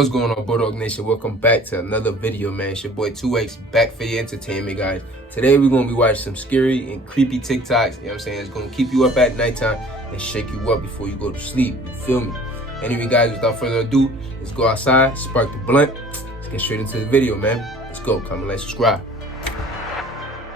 What's going on, Bulldog Nation? Welcome back to another video, man. It's your boy 2X back for your entertainment, guys. Today we're gonna be watching some scary and creepy TikToks. You know what I'm saying? It's gonna keep you up at nighttime and shake you up before you go to sleep. You feel me? Anyway, guys, without further ado, let's go outside, spark the blunt. Let's get straight into the video, man. Let's go. Comment, like, subscribe.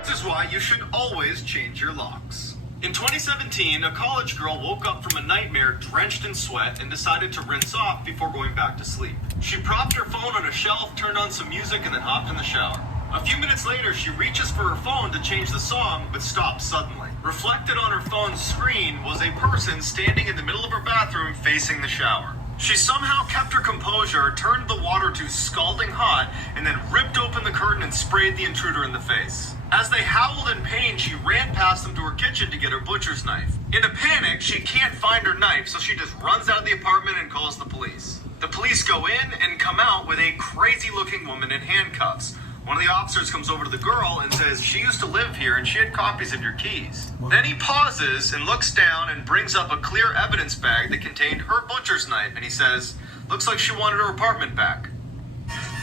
This is why you should always change your locks. In 2017, a college girl woke up from a nightmare drenched in sweat and decided to rinse off before going back to sleep. She propped her phone on a shelf, turned on some music, and then hopped in the shower. A few minutes later, she reaches for her phone to change the song, but stops suddenly. Reflected on her phone's screen was a person standing in the middle of her bathroom facing the shower. She somehow kept her composure, turned the water to scalding hot, and then ripped open the curtain and sprayed the intruder in the face. As they howled in pain, she ran past them to her kitchen to get her butcher's knife. In a panic, she can't find her knife, so she just runs out of the apartment and calls the police. The police go in and come out with a crazy-looking woman in handcuffs. One of the officers comes over to the girl and says she used to live here and she had copies of your keys. Then he pauses and looks down and brings up a clear evidence bag that contained her butcher's knife, and he says, "Looks like she wanted her apartment back."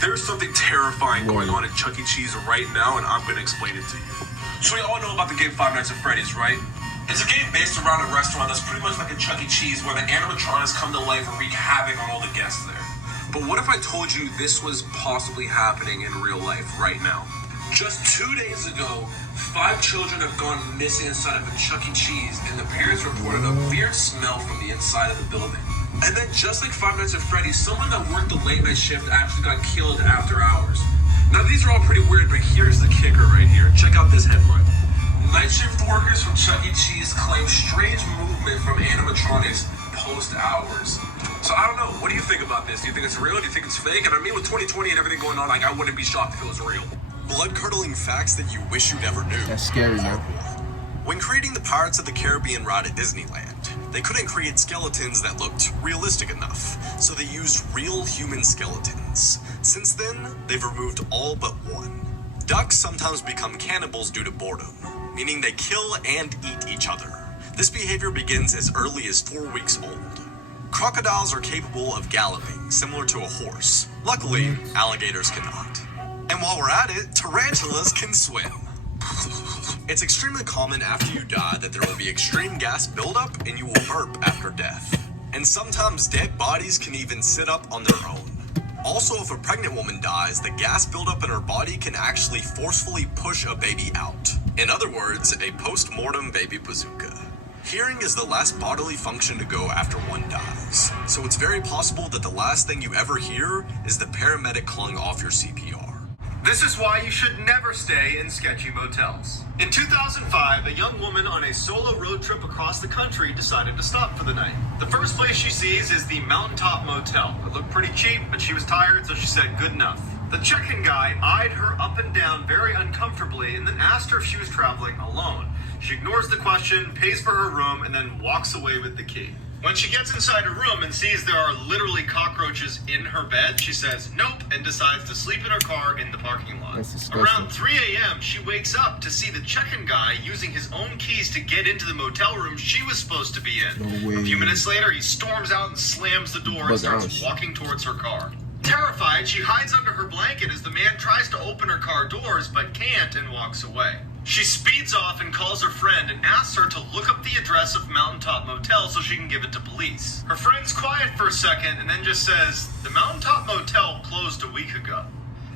There's something terrifying going on at Chuck E. Cheese right now, and I'm going to explain it to you. So we all know about the game Five Nights at Freddy's, right? It's a game based around a restaurant that's pretty much like a Chuck E. Cheese where the animatronics come to life and wreak havoc on all the guests there. But what if I told you this was possibly happening in real life right now? Just 2 days ago, 5 children have gone missing inside of a Chuck E. Cheese, and the parents reported a weird smell from the inside of the building. And then just like Five Nights at Freddy's, someone that worked the late night shift actually got killed after hours. Now these are all pretty weird, but here's the kicker right here. Check out this headline. Night shift workers from Chuck E. Cheese claim strange movement from animatronics post hours. So I don't know, what do you think about this? Do you think it's real? Do you think it's fake? And I mean, with 2020 and everything going on, like, I wouldn't be shocked if it was real. Blood-curdling facts that you wish you never knew. That's scary, man. When creating the Pirates of the Caribbean ride at Disneyland, they couldn't create skeletons that looked realistic enough, so they used real human skeletons. Since then, they've removed all but one. Ducks sometimes become cannibals due to boredom, meaning they kill and eat each other. This behavior begins as early as 4 weeks old. Crocodiles are capable of galloping, similar to a horse. Luckily, alligators cannot. And while we're at it, tarantulas can swim. It's extremely common after you die that there will be extreme gas buildup and you will burp after death. And sometimes dead bodies can even sit up on their own. Also, if a pregnant woman dies, the gas buildup in her body can actually forcefully push a baby out. In other words, a post-mortem baby bazooka. Hearing is the last bodily function to go after one dies. So it's very possible that the last thing you ever hear is the paramedic calling off your CPR. This is why you should never stay in sketchy motels. In 2005, a young woman on a solo road trip across the country decided to stop for the night. The first place she sees is the Mountaintop Motel. It looked pretty cheap, but she was tired, so she said good enough. The check-in guy eyed her up and down very uncomfortably and then asked her if she was traveling alone. She ignores the question, pays for her room, and then walks away with the key. When she gets inside her room and sees there are literally cockroaches in her bed, she says nope and decides to sleep in her car in the parking lot. Around 3 a.m., she wakes up to see the check-in guy using his own keys to get into the motel room she was supposed to be in. No way. A few minutes later, he storms out and slams the door and starts walking towards her car. Terrified, she hides under her blanket as the man tries to open her car doors but can't and walks away. She speeds off and calls her friend and asks her to look up the address of Mountaintop Motel so she can give it to police. Her friend's quiet for a second and then just says, "The Mountaintop Motel closed a week ago.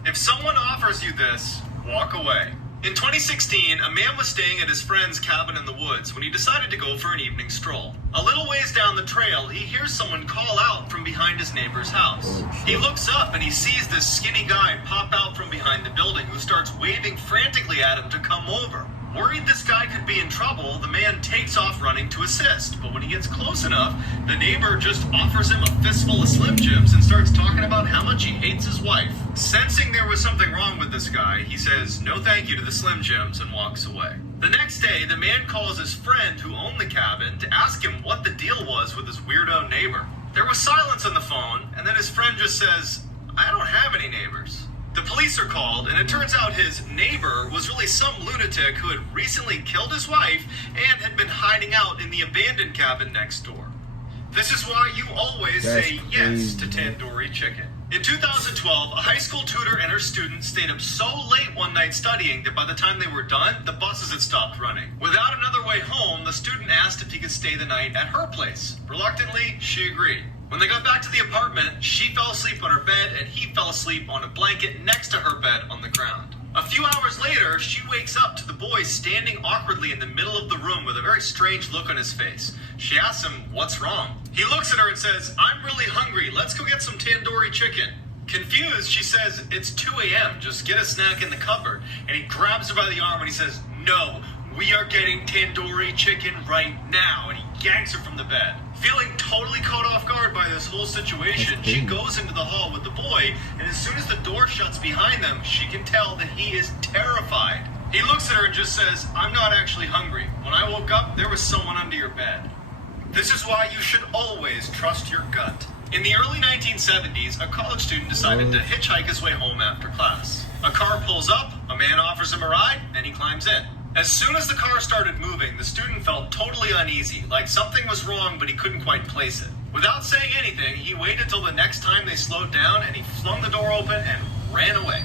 If someone offers you this, walk away." In 2016, a man was staying at his friend's cabin in the woods when he decided to go for an evening stroll. A little ways down the trail, he hears someone call out from behind his neighbor's house. He looks up and he sees this skinny guy pop out from behind the building who starts waving frantically at him to come over. Worried this guy could be in trouble, the man takes off running to assist. But when he gets close enough, the neighbor just offers him a fistful of Slim Jims and starts talking about how much he hates his wife. Sensing there was something wrong with this guy, he says no thank you to the Slim Jims and walks away. The next day, the man calls his friend who owned the cabin to ask him what the deal was with his weirdo neighbor. There was silence on the phone, and then his friend just says, "I don't have any neighbors." The police are called, and it turns out his neighbor was really some lunatic who had recently killed his wife and had been hiding out in the abandoned cabin next door. This is why you always say yes to tandoori chicken. In 2012, a high school tutor and her students stayed up so late one night studying that by the time they were done, the buses had stopped running. Without another way home, the student asked if he could stay the night at her place. Reluctantly, she agreed. When they got back to the apartment, she fell asleep on her bed and he fell asleep on a blanket next to her bed on the ground. A few hours later, she wakes up to the boy standing awkwardly in the middle of the room with a very strange look on his face. She asks him, "What's wrong?" He looks at her and says, "I'm really hungry. Let's go get some tandoori chicken." Confused, she says, "It's 2 a.m. Just get a snack in the cupboard." And he grabs her by the arm and he says, "No, we are getting tandoori chicken right now." And he yanks her from the bed. Feeling totally caught off guard by this whole situation, she goes into the hall with the boy, and as soon as the door shuts behind them, she can tell that he is terrified. He looks at her and just says, "I'm not actually hungry. When I woke up, there was someone under your bed." This is why you should always trust your gut. In the early 1970s, a college student decided to hitchhike his way home after class. A car pulls up, a man offers him a ride, and he climbs in. As soon as the car started moving, the student felt totally uneasy, like something was wrong, but he couldn't quite place it. Without saying anything, he waited till the next time they slowed down, and he flung the door open and ran away.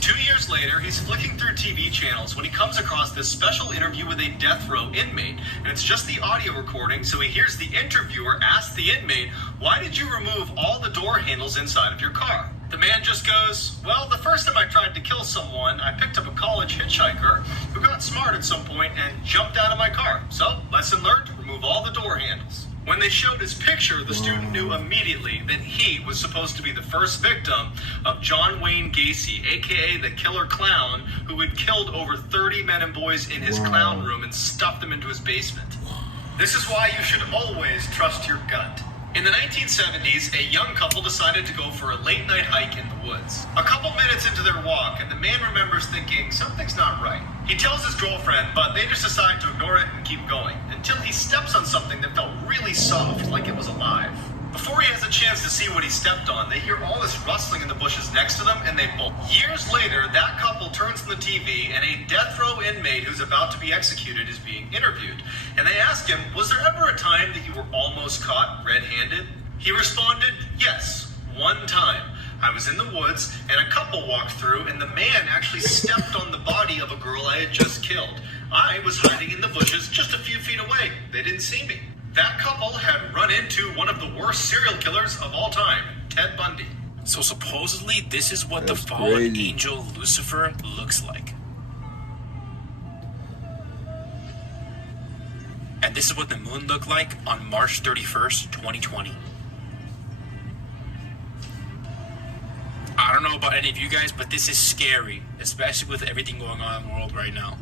2 years later, he's flicking through TV channels when he comes across this special interview with a death row inmate, and it's just the audio recording, so he hears the interviewer ask the inmate, "Why did you remove all the door handles inside of your car?" The man just goes, "Well, the first time I tried to kill someone, I picked up a college hitchhiker who got smart at some point and jumped out of my car. So, lesson learned, remove all the door handles." When they showed his picture, the student knew immediately that he was supposed to be the first victim of John Wayne Gacy, aka the killer clown, who had killed over 30 men and boys in his clown room and stuffed them into his basement. This is why you should always trust your gut. In the 1970s, a young couple decided to go for a late-night hike in the woods. A couple minutes into their walk, and the man remembers thinking, something's not right. He tells his girlfriend, but they just decide to ignore it and keep going, until he steps on something that felt really soft, like it was alive. Before he has a chance to see what he stepped on, they hear all this rustling in the bushes next to them, and they bolt. Years later, that couple turns on the TV, and a death row inmate who's about to be executed is being interviewed. And they ask him, "Was there ever a time that you were almost caught red-handed?" He responded, "Yes, one time. I was in the woods, and a couple walked through, and the man actually stepped on the body of a girl I had just killed. I was hiding in the bushes just a few feet away. They didn't see me." That couple had run into one of the worst serial killers of all time, Ted Bundy. So supposedly, this is what the fallen angel Lucifer looks like. And this is what the moon looked like on March 31st, 2020. I don't know about any of you guys, but this is scary, especially with everything going on in the world right now.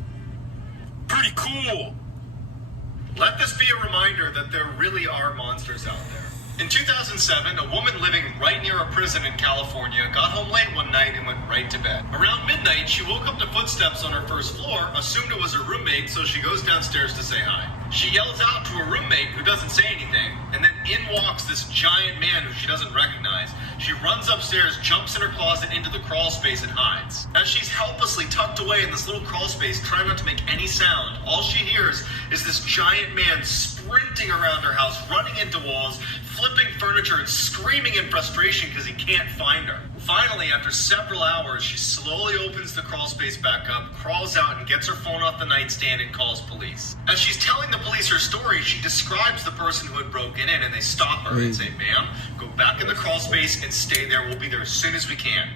Pretty cool! Let this be a reminder that there really are monsters out there. In 2007, a woman living right near a prison in California got home late one night and went right to bed. Around midnight, she woke up to footsteps on her first floor, assumed it was her roommate, so she goes downstairs to say hi. She yells out to her roommate, who doesn't say anything, and then in walks this giant man who she doesn't recognize. She runs upstairs, jumps in her closet into the crawl space and hides. As she's helplessly tucked away in this little crawl space, trying not to make any sound, all she hears is this giant man sprinting around her house, running into walls, flipping furniture, and screaming in frustration because he can't find her. Finally, after several hours, she slowly opens the crawl space back up, crawls out, and gets her phone off the nightstand and calls police. As she's telling the police her story, she describes the person who had broken in, and they stop her and say, "Ma'am, go back in the crawl space and stay there. We'll be there as soon as we can."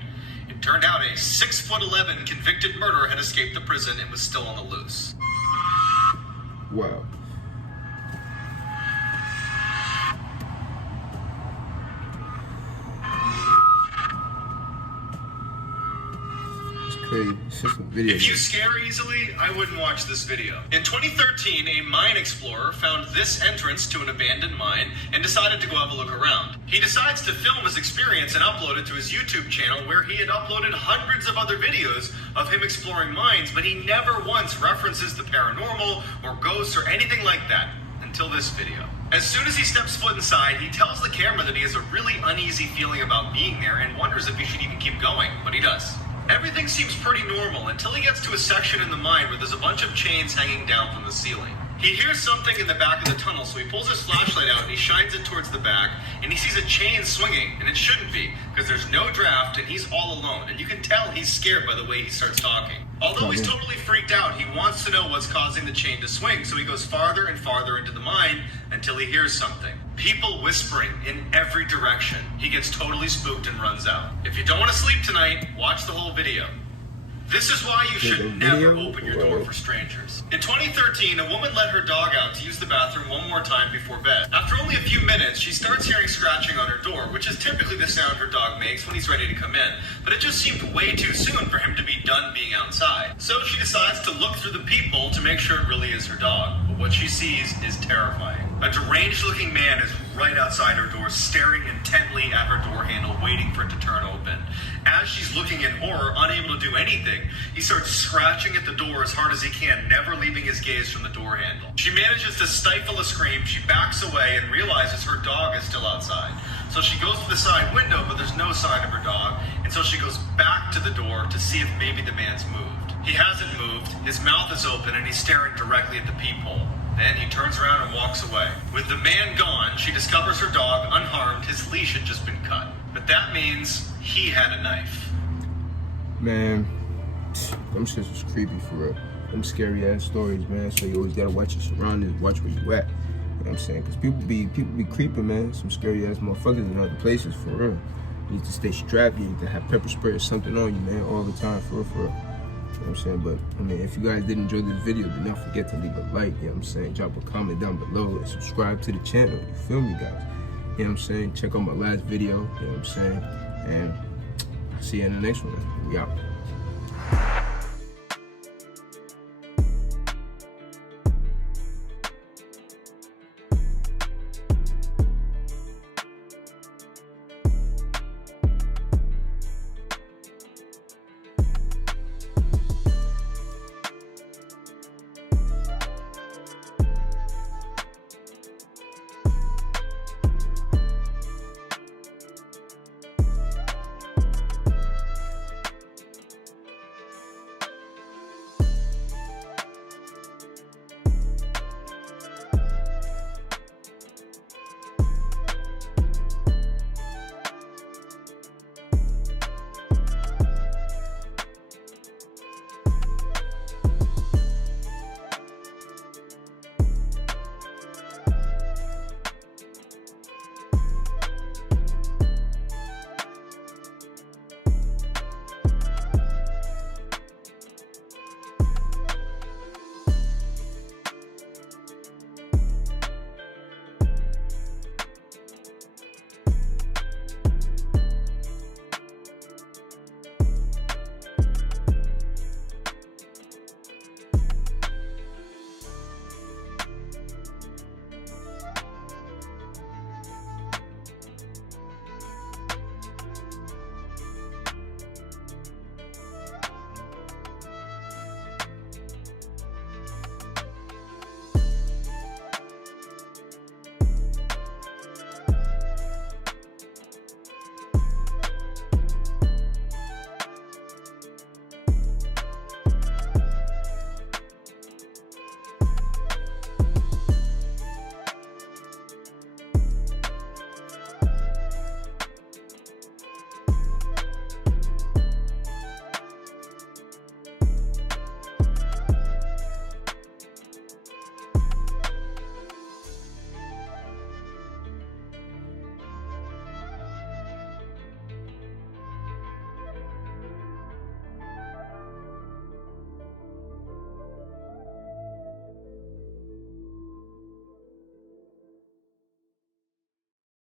It turned out a 6'11" convicted murderer had escaped the prison and was still on the loose. Wow. It's just a video. If you scare easily, I wouldn't watch this video. In 2013, a mine explorer found this entrance to an abandoned mine and decided to go have a look around. He decides to film his experience and upload it to his YouTube channel, where he had uploaded hundreds of other videos of him exploring mines, but he never once references the paranormal or ghosts or anything like that until this video. As soon as he steps foot inside, he tells the camera that he has a really uneasy feeling about being there and wonders if he should even keep going, but he does. Everything seems pretty normal until he gets to a section in the mine where there's a bunch of chains hanging down from the ceiling. He hears something in the back of the tunnel, so he pulls his flashlight out and he shines it towards the back, and he sees a chain swinging, and it shouldn't be, because there's no draft and he's all alone, and you can tell he's scared by the way he starts talking. Although he's totally freaked out, he wants to know what's causing the chain to swing, so he goes farther and farther into the mine until he hears something. People whispering in every direction. He gets totally spooked and runs out. If you don't want to sleep tonight, watch the whole video. This is why you should never open your door for strangers. In 2013, a woman let her dog out to use the bathroom one more time before bed. After only a few minutes, she starts hearing scratching on her door, which is typically the sound her dog makes when he's ready to come in. But it just seemed way too soon for him to be done being outside. So she decides to look through the peephole to make sure it really is her dog. But what she sees is terrifying. A deranged-looking man is right outside her door, staring intently at her door handle, waiting for it to turn open. As she's looking in horror, unable to do anything, he starts scratching at the door as hard as he can, never leaving his gaze from the door handle. She manages to stifle a scream, she backs away and realizes her dog is still outside. So she goes to the side window, but there's no sign of her dog, and so she goes back to the door to see if maybe the man's moved. He hasn't moved, his mouth is open, and he's staring directly at the peephole. Then he turns around and walks away. With the man gone, she discovers her dog unharmed, his leash had just been cut. But that means he had a knife. Man, them shits was creepy for real. Them scary ass stories, man. So you always gotta watch your surroundings, watch where you at. You know what I'm saying? Cause people be creeping, man. Some scary ass motherfuckers in other places, for real. You need to stay strapped, you need to have pepper spray or something on you, man, all the time, for real. You know what I'm saying? But, I mean, if you guys did enjoy this video, do not forget to leave a like, you know what I'm saying? Drop a comment down below and subscribe to the channel, you feel me, guys? You know what I'm saying? Check out my last video, you know what I'm saying? And I'll see you in the next one. We out.